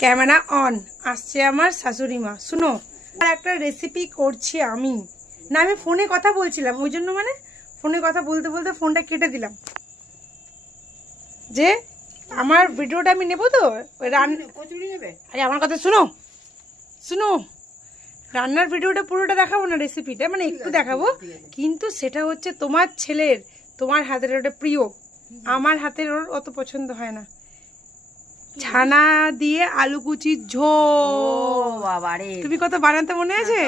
Camera on. আসছে আমার শাশুড়ি মা। শুনো, একটা রেসিপি করছি আমি। না, আমি ফোনে কথা বলছিলাম, ওই জন্য মানে ফোনে কথা বলতে বলতে ফোনটা কেটে দিলাম। যে আমার ভিডিওটা আমি নেবো তো কচুরি নেবে। আরে আমার কথা শুনো শুনো, রান্নার ভিডিওটা পুরোটা দেখাবো না, রেসিপিটা মানে একটু দেখাবো, কিন্তু সেটা হচ্ছে তোমার ছেলের, তোমার হাতের ওটা প্রিয়, আমার হাতের ওর অত পছন্দ হয় না। ছানা দিয়ে আলু কুচির ঝোল। তুমি কত বানাতে মনে আছে?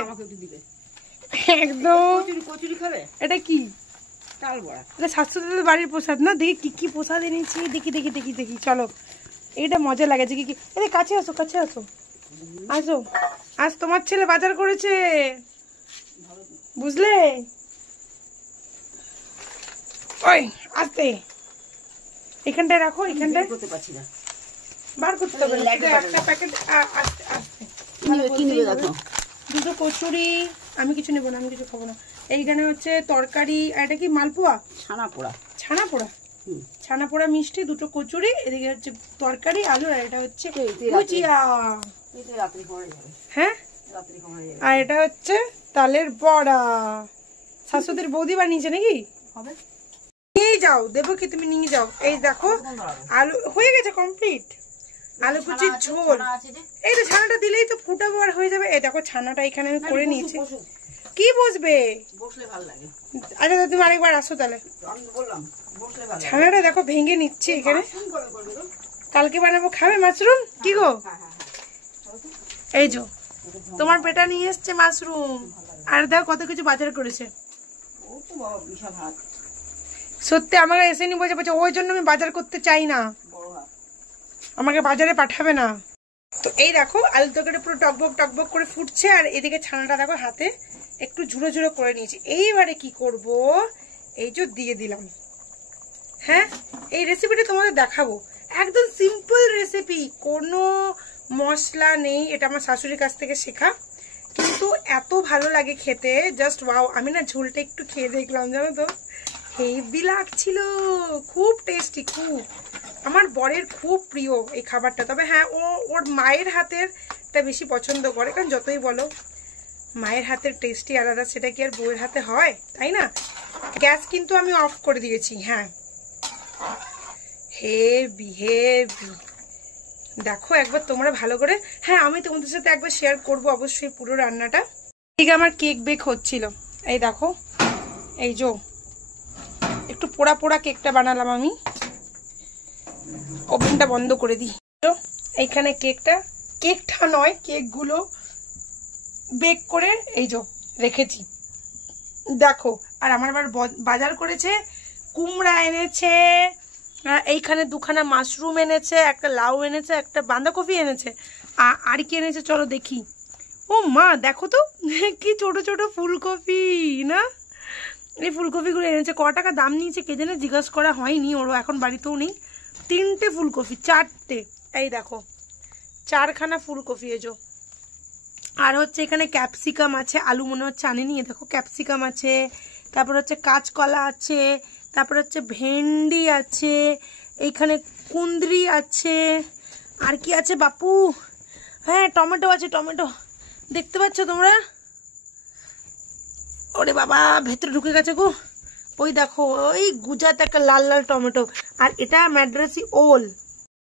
একদম। কচুরি খাবে? এটা কি? চাল বড়া। এটা স্বাস্থ্য বাড়ির প্রসাদ না? দেখি কি কি প্রসাদ এনেছি, দেখি দেখি দেখি দেখি। চলো, এইটা মজা লাগেছে। কি কি? এই কাছে আসো, কাছে আসো, আসো। আজ তোমার ছেলে বাজার করেছে, বুঝলে? ওই আসতে, এখানটায় রাখো, এখানটায় করতে পারছি না, বার করতে হবে। একটা প্যাকেট আস্তে আস্তে। দুটো কচুরি। আমি কিছু নেবো না, আমি কিছু খাবো না। এইখানে হচ্ছে তরকারি, এটা কি মালপোয়া? ছানা পোড়া। ছানা পোড়া, ছানা পোড়া মিষ্টি, দুটো কচুরি, এদিকে হচ্ছে তরকারি আলু, আর এটা হচ্ছে ভুজিয়া। হ্যাঁ, আর এটা হচ্ছে তালের বড়া। শাশুড়ির বৌদি বানিয়েছে নাকি? হবে, নিয়ে যাও। দেবো কি? তুমি নিয়ে যাও। এই দেখো আলু হয়ে গেছে কমপ্লিট। আলু কুচির ঝোল। এই তো ছানাটা দিলেই তো ফুটাবো আর হয়ে যাবে। এই দেখো ছানাটা এখানে আমি করে নিয়েছি। কি বসবে? আচ্ছা তুমি আরেকবার আসো তাহলে। ছানাটা দেখো ভেঙে নিচ্ছি এখানে। কালকে বানাবো, খাবে মাশরুম? কি গো? এই যে তোমার বেটা নিয়ে এসছে মাশরুম, আর দেখো কত কিছু বাজার করেছে। সত্যি আমাকে এসে নি বলছে, ওই জন্য আমি বাজার করতে চাই না, আমাকে বাজারে পাঠাবে না। তো এই দেখো আলু তরকারি পুরো টকবক টকবক করে ফুটছে, আর এদিকে ছানাটা দেখো হাতে একটু ঝুড়ো ঝুড়ো করে নিয়েছি। এইবারে কি করব, এই যে দিয়ে দিলাম। হ্যাঁ, এই রেসিপিটা তোমাদের দেখাবো, একদম সিম্পল রেসিপি, কোনো মশলা নেই। এটা আমার শাশুড়ির কাছ থেকে শেখা, কিন্তু এত ভালো লাগে খেতে, জাস্ট ওয়াও। আমি না ঝোলটা একটু খেয়ে দেখলাম, জানো তো, হেভি লাগছিল, খুব টেস্টি, খুব। আমার বরের খুব প্রিয় এই খাবারটা। তবে হ্যাঁ, ওর মায়ের হাতেরটা বেশি পছন্দ করে, কারণ যতই বলো মায়ের হাতের টেস্টি আলাদা, সেটা কি আর বউয়ের হাতে হয়, তাই না? গ্যাস কিন্তু আমি অফ করে দিয়েছি। হ্যাঁ, হেভি হেভি। দেখো একবার তোমরা ভালো করে। হ্যাঁ, আমি তোমাদের সাথে একবার শেয়ার করবো অবশ্যই পুরো রান্নাটা। ঠিক, আমার কেক বেক হচ্ছিল। এই দেখো, এই যে একটু পোড়া পোড়া কেকটা বানালাম আমি। ওভেনটা বন্ধ করে দিই। এইখানে কেকটা নয়, কেকগুলো বেক করে এই যে রেখেছি, দেখো। আর আমার আবার বাজার করেছে, কুমড়া এনেছে, এইখানে দুখানা মাশরুম এনেছে, একটা লাউ এনেছে, একটা বাঁধাকপি এনেছে, আর কি এনেছে চলো দেখি। ও মা, দেখো তো কি ছোট ছোট ফুলকপি না? এই ফুলকপিগুলো এনেছে। ক টাকা দাম নিয়েছে কে জানে, জিজ্ঞাসা করা হয়নি, ওরও এখন বাড়িতেও নেই। 3টে ফুলকপি, 4টে, এই দেখো 4খানা ফুলকপি এজো। আর হচ্ছে এখানে ক্যাপসিকাম আছে, আলু মনে হচ্ছে আনেনি, দেখো ক্যাপসিকাম আছে, তারপর হচ্ছে কাঁচকলা আছে, তারপর হচ্ছে ভেন্ডি আছে, এইখানে কুঁদরি আছে, আর কি আছে বাপু? হ্যাঁ, টমেটো আছে, টমেটো দেখতে পাচ্ছ তোমরা? ওরে বাবা, ভেতরে ঢুকে গেছে গো। ওই দেখো, ওই গুজাতে একটা লাল লাল টমেটো। আর এটা ম্যাড্রাসি ওল,